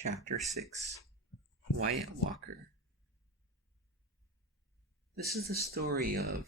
Chapter 6 Wyatt Walker. This is the story of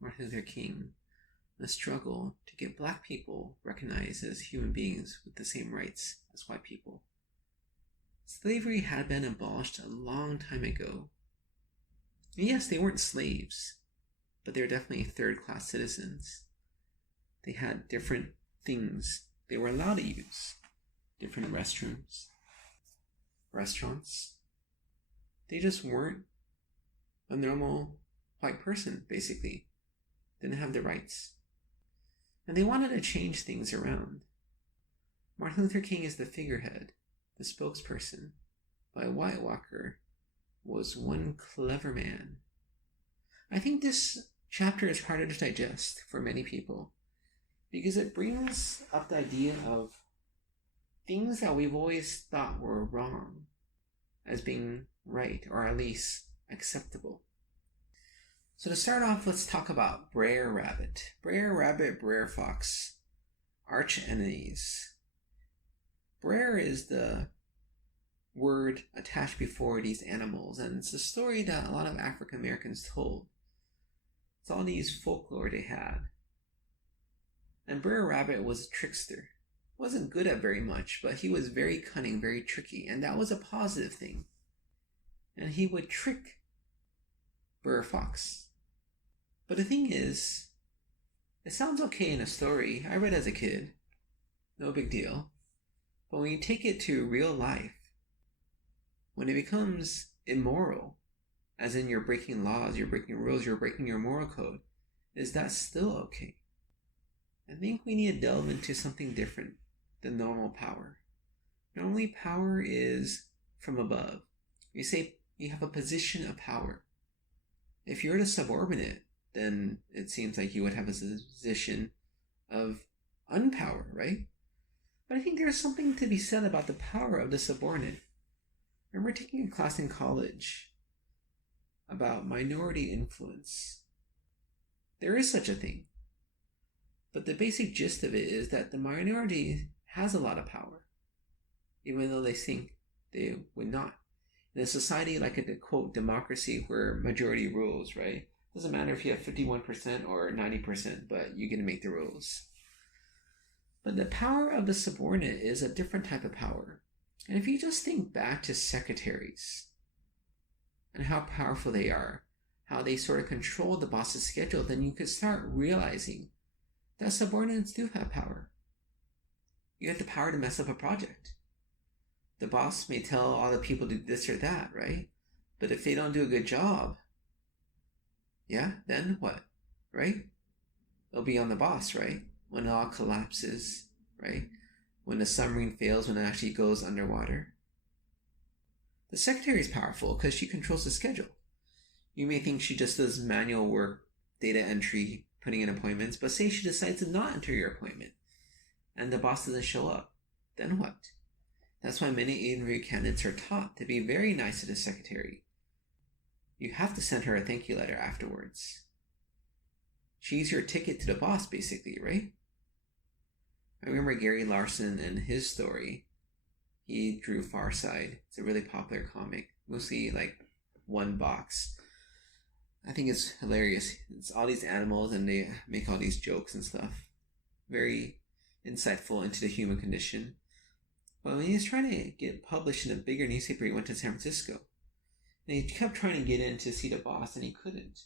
Martin Luther King, the struggle to get black people recognized as human beings with the same rights as white people. Slavery had been abolished a long time ago. And yes, they weren't slaves, but they were definitely third-class citizens. They had different things they were allowed to use, different restaurants. They just weren't a normal white person, basically. Didn't have the rights. And they wanted to change things around. Martin Luther King is the figurehead, the spokesperson, but Wyatt Walker was one clever man. I think this chapter is harder to digest for many people because it brings up the idea of things that we've always thought were wrong as being right, or at least acceptable. So to start off, let's talk about Brer Rabbit. Brer Rabbit, Brer Fox, arch enemies. Brer is the word attached before these animals, and it's a story that a lot of African Americans told. It's all these folklore they had. And Brer Rabbit was a trickster. Wasn't good at very much, but he was very cunning, very tricky, and that was a positive thing. And he would trick Brer Fox. But the thing is, it sounds okay in a story. I read as a kid. No big deal. But when you take it to real life, when it becomes immoral, as in you're breaking laws, you're breaking rules, you're breaking your moral code, is that still okay? I think we need to delve into something different than normal power. Normally, power is from above. You say you have a position of power. If you're the subordinate, then it seems like you would have a position of unpower, right? But I think there's something to be said about the power of the subordinate. I remember taking a class in college about minority influence. There is such a thing. But the basic gist of it is that the minority has a lot of power, even though they think they would not. In a society like a, quote, democracy where majority rules, right? Doesn't matter if you have 51% or 90%, but you get to make the rules. But the power of the subordinate is a different type of power. And if you just think back to secretaries and how powerful they are, how they sort of control the boss's schedule, then you could start realizing that subordinates do have power. You have the power to mess up a project. The boss may tell all the people to do this or that, right? But if they don't do a good job, then what, right? It'll be on the boss, right? When it all collapses, right? When the submarine fails, when it actually goes underwater. The secretary is powerful because she controls the schedule. You may think she just does manual work, data entry, putting in appointments, but say she decides to not enter your appointment and the boss doesn't show up, then what? That's why many interview candidates are taught to be very nice to the secretary. You have to send her a thank you letter afterwards. She's your ticket to the boss, basically, right? I remember Gary Larson and his story. He drew Far Side. It's a really popular comic, mostly like one box. I think it's hilarious. It's all these animals and they make all these jokes and stuff. Very insightful into the human condition. But when he was trying to get published in a bigger newspaper, he went to San Francisco. And he kept trying to get in to see the boss and he couldn't.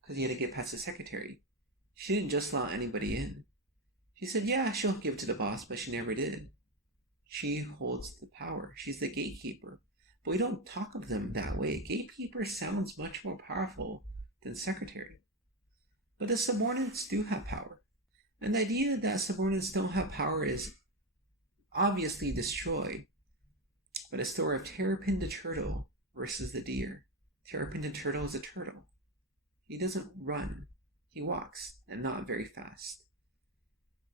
Because he had to get past the secretary. She didn't just allow anybody in. She said, yeah, she'll give it to the boss, but she never did. She holds the power. She's the gatekeeper. But we don't talk of them that way. Gatekeeper sounds much more powerful than secretary. But the subordinates do have power. And the idea that subordinates don't have power is obviously destroyed by the story of Terrapin the turtle versus the deer. Terrapin the turtle is a turtle. He doesn't run. He walks, and not very fast.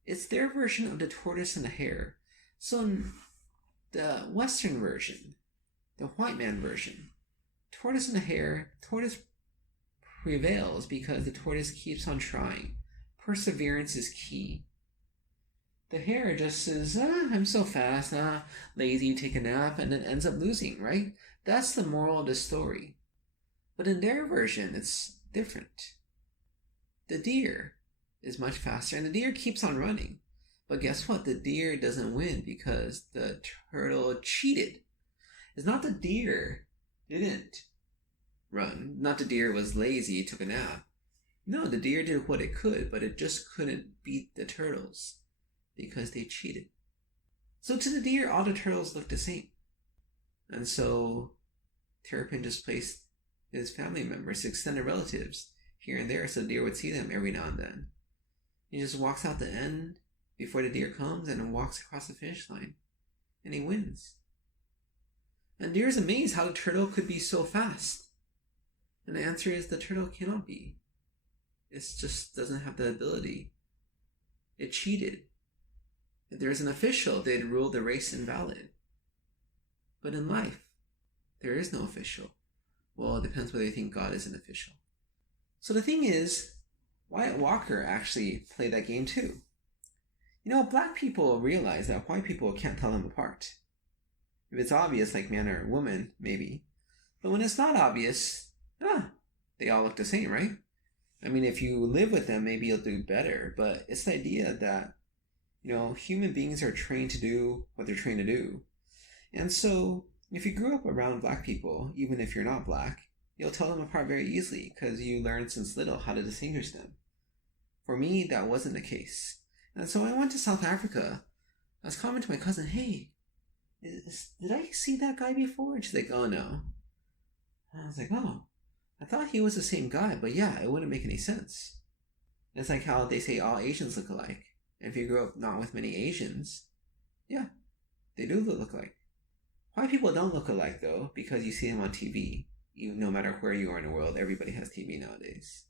It's their version of the tortoise and the hare. So in the Western version, the white man version, tortoise and the hare, tortoise prevails because the tortoise keeps on trying. Perseverance is key. The hare just says, I'm so fast, lazy, take a nap, and it ends up losing, right? That's the moral of the story. But in their version, it's different. The deer is much faster, and the deer keeps on running. But guess what? The deer doesn't win because the turtle cheated. It's not the deer didn't run. Not the deer was lazy, took a nap. No, the deer did what it could, but it just couldn't beat the turtles because they cheated. So to the deer, all the turtles looked the same. And so Terrapin just placed his family members, extended relatives, here and there so the deer would see them every now and then. He just walks out the end before the deer comes and walks across the finish line. And he wins. And deer is amazed how the turtle could be so fast. And the answer is the turtle cannot be. It just doesn't have the ability. It cheated. If there's an official, they'd rule the race invalid. But in life, there is no official. Well, it depends whether you think God is an official. So the thing is, Wyatt Walker actually played that game too. Black people realize that white people can't tell them apart. If it's obvious, like man or woman, maybe. But when it's not obvious, they all look the same, right? I mean, if you live with them, maybe you'll do better. But it's the idea that, human beings are trained to do what they're trained to do. And so, if you grew up around black people, even if you're not black, you'll tell them apart very easily because you learned since little how to distinguish them. For me, that wasn't the case. And so I went to South Africa. I was commenting to my cousin, hey, did I see that guy before? And she's like, oh no. And I was like, oh, I thought he was the same guy, but yeah, it wouldn't make any sense. And it's like how they say all Asians look alike. And if you grew up not with many Asians, yeah, they do look alike. White people don't look alike though, because you see them on TV. Even no matter where you are in the world, everybody has TV nowadays.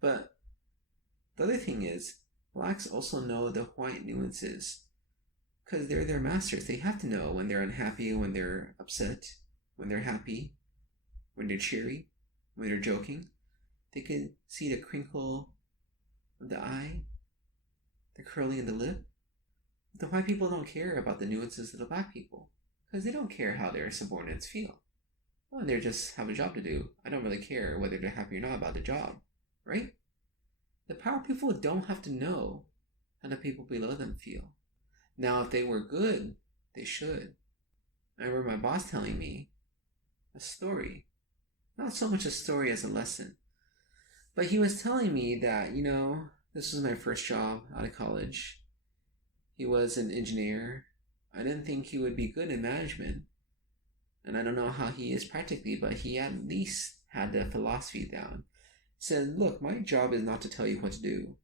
But the other thing is, blacks also know the white nuances because they're their masters. They have to know when they're unhappy, when they're upset, when they're happy, when they're cheery, when they're joking. They can see the crinkle of the eye, the curling of the lip. The white people don't care about the nuances of the black people because they don't care how their subordinates feel. Well, they just have a job to do. I don't really care whether they're happy or not about the job, right? The power people don't have to know how the people below them feel. Now, if they were good, they should. I remember my boss telling me a story. Not so much a story as a lesson. But he was telling me that, this was my first job out of college. He was an engineer. I didn't think he would be good in management. And I don't know how he is practically, but he at least had the philosophy down. He said, look, my job is not to tell you what to do.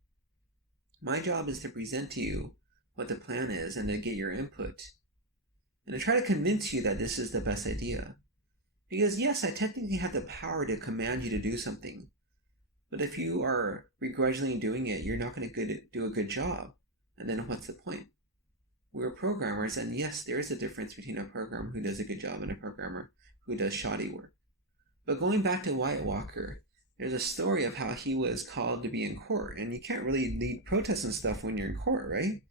My job is to present to you what the plan is and to get your input. And to try to convince you that this is the best idea. Because yes, I technically have the power to command you to do something. But if you are begrudgingly doing it, you're not going to do a good job. And then what's the point? We're programmers, and yes, there is a difference between a programmer who does a good job and a programmer who does shoddy work. But going back to Wyatt Walker, there's a story of how he was called to be in court, and you can't really lead protests and stuff when you're in court, right?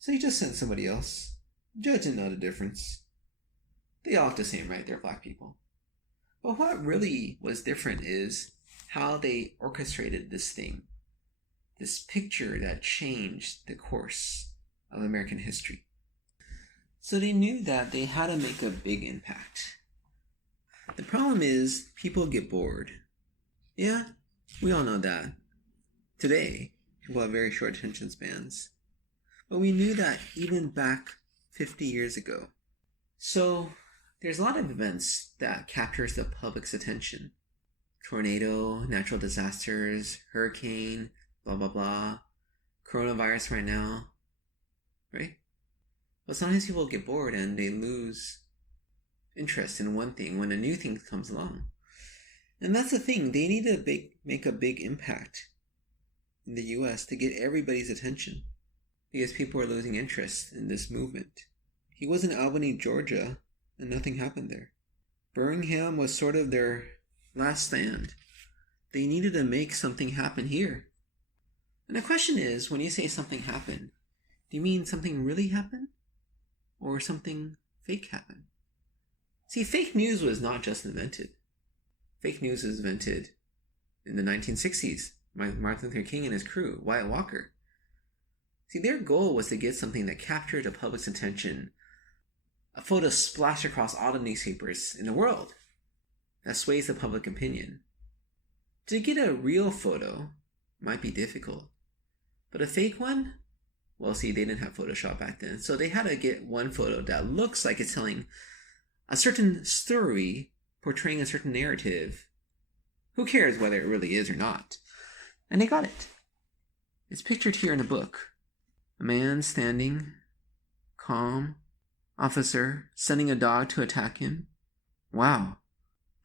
So he just sent somebody else. Judge didn't know the difference. They all look the same, right? They're black people. But what really was different is how they orchestrated this thing. This picture that changed the course of American history. So they knew that they had to make a big impact. The problem is people get bored. Yeah, we all know that. Today, people have very short attention spans. But we knew that even back 50 years ago. So there's a lot of events that captures the public's attention. Tornado, natural disasters, hurricane, blah, blah, blah. Coronavirus right now. Right? Well, sometimes people get bored and they lose interest in one thing when a new thing comes along. And that's the thing. They need to make a big impact in the U.S. to get everybody's attention because people are losing interest in this movement. He was in Albany, Georgia, and nothing happened there. Birmingham was sort of their last stand. They needed to make something happen here. And the question is, when you say something happened, Do you mean something really happened? Or something fake happened? See, fake news was not just invented. Fake news was invented in the 1960s by Martin Luther King and his crew, Wyatt Walker. See, their goal was to get something that captured the public's attention, a photo splashed across all the newspapers in the world that sways the public opinion. To get a real photo might be difficult, but a fake one? Well, see, they didn't have Photoshop back then, so they had to get one photo that looks like it's telling a certain story, portraying a certain narrative. Who cares whether it really is or not? And they got it. It's pictured here in the book. A man standing, calm, officer sending a dog to attack him. Wow,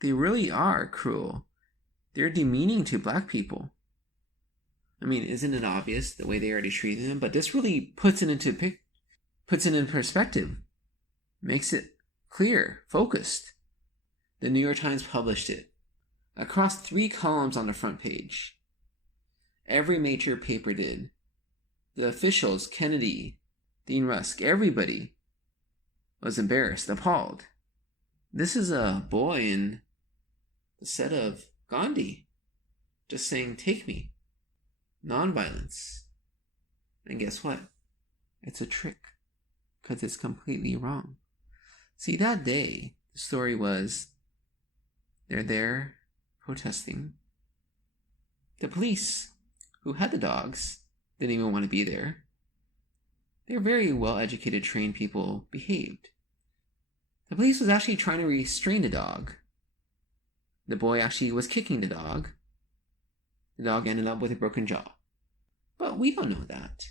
they really are cruel. They're demeaning to black people. I mean, isn't it obvious the way they already treated them? But this really puts it in perspective, makes it clear, focused. The New York Times published it across 3 columns on the front page. Every major paper did. The officials, Kennedy, Dean Rusk, everybody was embarrassed, appalled. This is a boy in the set of Gandhi, just saying, take me. Nonviolence. And guess what? It's a trick, because it's completely wrong. See, that day, the story was, they're there protesting. The police, who had the dogs, didn't even want to be there. They're very well-educated, trained people, behaved. The police was actually trying to restrain the dog. The boy actually was kicking the dog. The dog ended up with a broken jaw. But we don't know that.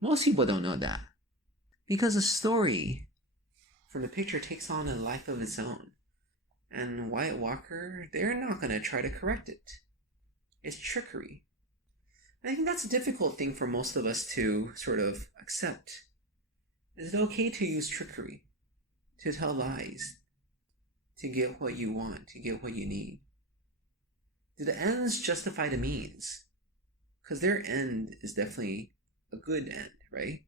Most people don't know that. Because the story from the picture takes on a life of its own. And Wyatt Walker, they're not going to try to correct it. It's trickery. And I think that's a difficult thing for most of us to sort of accept. Is it okay to use trickery? To tell lies? To get what you want? To get what you need? Do the ends justify the means? Because their end is definitely a good end, right?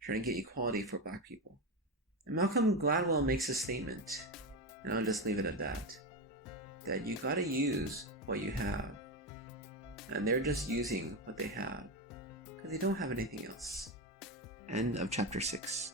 Trying to get equality for black people. And Malcolm Gladwell makes a statement, and I'll just leave it at that you gotta use what you have. And they're just using what they have, because they don't have anything else. End of chapter 6.